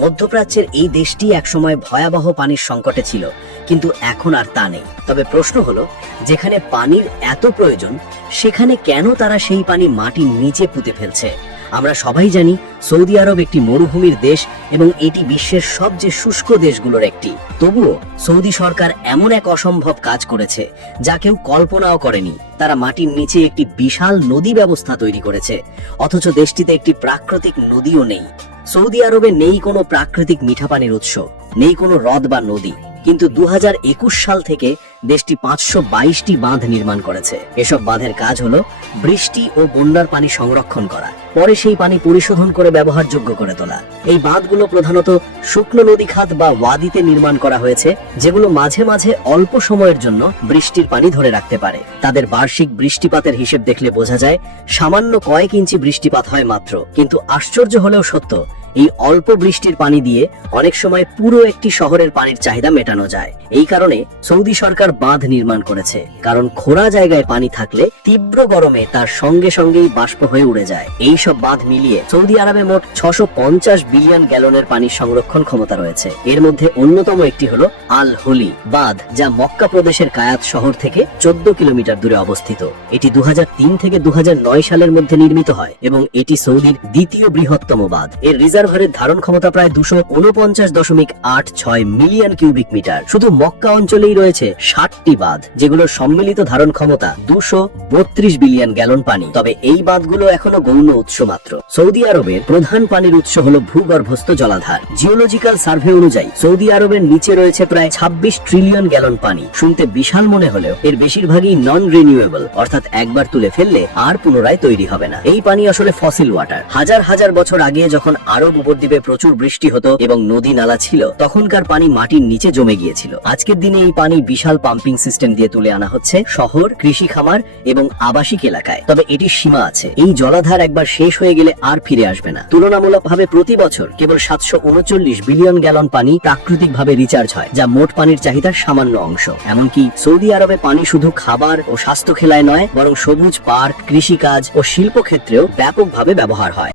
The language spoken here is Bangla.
মধ্যপ্রাচ্যের এই দেশটি একসময় ভয়াবহ পানির সংকটে ছিল, কিন্তু এখন আর তা নেই। তবে প্রশ্ন হলো, যেখানে পানির এত প্রয়োজন, সেখানে কেন তারা সেই পানি মাটির নিচে পুঁতে ফেলছে? আমরা সবাই জানি, সৌদি আরব একটি মরুভূমির দেশ এবং এটি বিশ্বের সবচেয়ে শুষ্ক দেশগুলোর একটি। তবুও সৌদি সরকার এমন এক অসম্ভব কাজ করেছে, যা কেউ কল্পনাও করেনি। তারা মাটির নিচে একটি বিশাল নদী ব্যবস্থা তৈরি করেছে, অথচ দেশটিতে একটি প্রাকৃতিক নদীও নেই। সৌদি আরবে নেই কোনো প্রাকৃতিক মিঠা পানির উৎস, নেই কোনো হ্রদ বা নদী। কিন্তু দু হাজার একুশ সাল থেকে দেশটি পাঁচশো বাইশটি বাঁধ নির্মাণ করেছে। এসব বাঁধের কাজ হলো বৃষ্টি ও বন্যার পানি সংরক্ষণ করা। পরে সেই পানি পরিশোধন করে ব্যবহারযোগ্য করে তোলা। এই বাঁধগুলো প্রধানত শুকনো নদী খাত বা ওয়াদিতে নির্মাণ করা হয়েছে, যেগুলো মাঝে মাঝে অল্প সময়ের জন্য বৃষ্টির পানি ধরে রাখতে পারে। তাদের বার্ষিক বৃষ্টিপাতের হিসেব দেখলে বোঝা যায়, সামান্য কয়েক ইঞ্চি বৃষ্টিপাত হয় মাত্র। কিন্তু আশ্চর্য হলেও সত্য এই অল্প বৃষ্টির পানি দিয়ে অনেক সময় পুরো একটি শহরের পানির চাহিদা মেটানো যায়। এই কারণে সৌদি সরকার বাঁধ নির্মাণ করেছে, কারণ খোলা জায়গায় পানি থাকলে তীব্র গরমে তার সঙ্গে সঙ্গেই বাষ্প হয়ে উড়ে যায়। এই সব বাঁধ মিলিয়ে সৌদি আরবে মোট ছশো বিলিয়ন গ্যালনের পানি সংরক্ষণ ক্ষমতা রয়েছে। এর মধ্যে অন্যতম একটি হলো আল হোলি বাঁধ, যা মক্কা প্রদেশের কায়াত শহর থেকে চোদ্দ কিলোমিটার দূরে অবস্থিত। এটি দু হাজার তিন থেকে দু হাজার নয় সালের মধ্যে নির্মিত হয় এবং এটি সৌদির দ্বিতীয় বৃহত্তম বাঁধ। এর রিজার্ভারের ধারণ ক্ষমতা প্রায় দুশো উনপঞ্চাশ দশমিক আট ছয় মিলিয়ন কিউবিক মিটার। শুধু মক্কা অঞ্চলেই রয়েছে ষাটটি বাঁধ, যেগুলোর সম্মিলিত ধারণ ক্ষমতা দুশো বত্রিশ বিলিয়ন গ্যালন পানি। তবে এই বাঁধগুলো এখনও গৌণ উৎস মাত্র। সৌদি আরবের প্রধান পানির উৎস হলো ভূগর্ভস্থ জলাধার। জিওলজিক্যাল সার্ভে অনুযায়ী, সৌদি আরবের নিচে রয়েছে প্রায় ছাব্বিশ ট্রিলিয়ন গ্যালন পানি। শুনতে বিশাল মনে হলেও, এর বেশিরভাগই নন রিনিউয়েবল অর্থাৎ একবার তুলে ফেললে আর পুনরায় তৈরি হবে না। এই পানি আসলে ফসিল ওয়াটার হাজার হাজার বছর আগে যখন আরব উপদ্বীপে প্রচুর বৃষ্টি হতো এবং নদী নালা ছিল। তখনকার পানি মাটির নিচে জমে গিয়েছিল। আজকের দিনে এই পানি বিশাল পাম্পিং সিস্টেম দিয়ে তুলে আনা হচ্ছে শহর, কৃষি খামার এবং আবাসিক এলাকায়। তবে এটির সীমা আছে। এই জলাধার একবার শেষ হয়ে গেলে আর ফিরে আসবে না। তুলনামূলকভাবে প্রতি বছর কেবল সাতশো উনচল্লিশ বিলিয়ন গ্যালন পানি প্রাকৃতিকভাবে রিচার্জ হয়, যা মোট পানির চাহিদার সামান্য অংশ। এমনকি সৌদি আরবে পানি শুধু খাবার ও স্বাস্থ্য খেলায় নয়, বরং সবুজ পার্ক, কৃষিকাজ ও শিল্প ক্ষেত্রেও ব্যাপকভাবে ব্যবহার হয়।